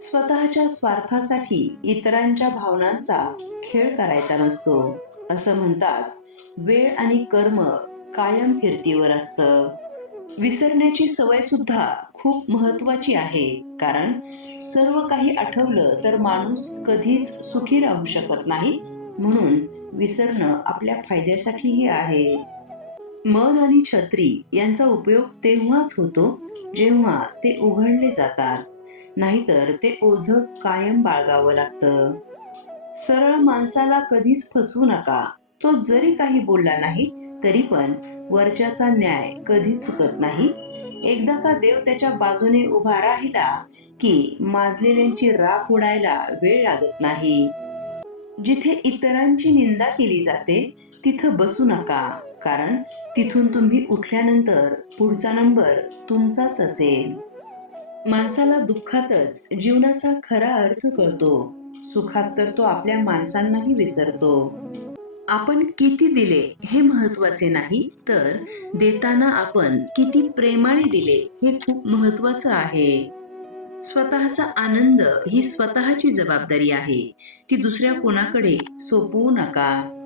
स्वतःच्या स्वार्थासाठी इतरांच्या भावनांचा खेळ करायचा नसतो. असं म्हणतात, वेळ आणि कर्म कायम फिरतीवर असतं. विसरण्याची सवय सुद्धा खूप महत्वाची आहे, कारण सर्व काही आठवलं तर माणूस कधीच सुखी राहू शकत नाही. म्हणून विसरणं आपल्या फायद्यासाठीही आहे. मन आणि छत्री यांचा उपयोग तेव्हाच होतो जेव्हा ते उघडले जातात, नाहीतर ते ओझं कायम बाळगावं लागतं. सरळ माणसाला कधीच फसवू नका. तो जरी काही बोलला नाही तरी पण वरच्याचा न्याय कधी चुकत नाही. एकदा का देव त्याच्या बाजूने उभा राहिला की माजलेल्यांची राख उडायला वेळ लागत नाही. जिथे इतरांची निंदा केली जाते तिथं बसू नका, कारण तिथून तुम्ही उठल्यानंतर पुढचा नंबर तुमचाच असेल. माणसाला दुःखातच जीवनाचा खरा अर्थ कळतो. सुखात तर तो आपल्या माणसांनाही विसरतो. आपण किती दिले हे महत्वाचे नाही, तर देताना आपण किती प्रेमाने दिले हे खूप महत्वाचं आहे. स्वतःचा आनंद ही स्वतःची जबाबदारी आहे. ती दुसऱ्या कोणाकडे सोपवू नका.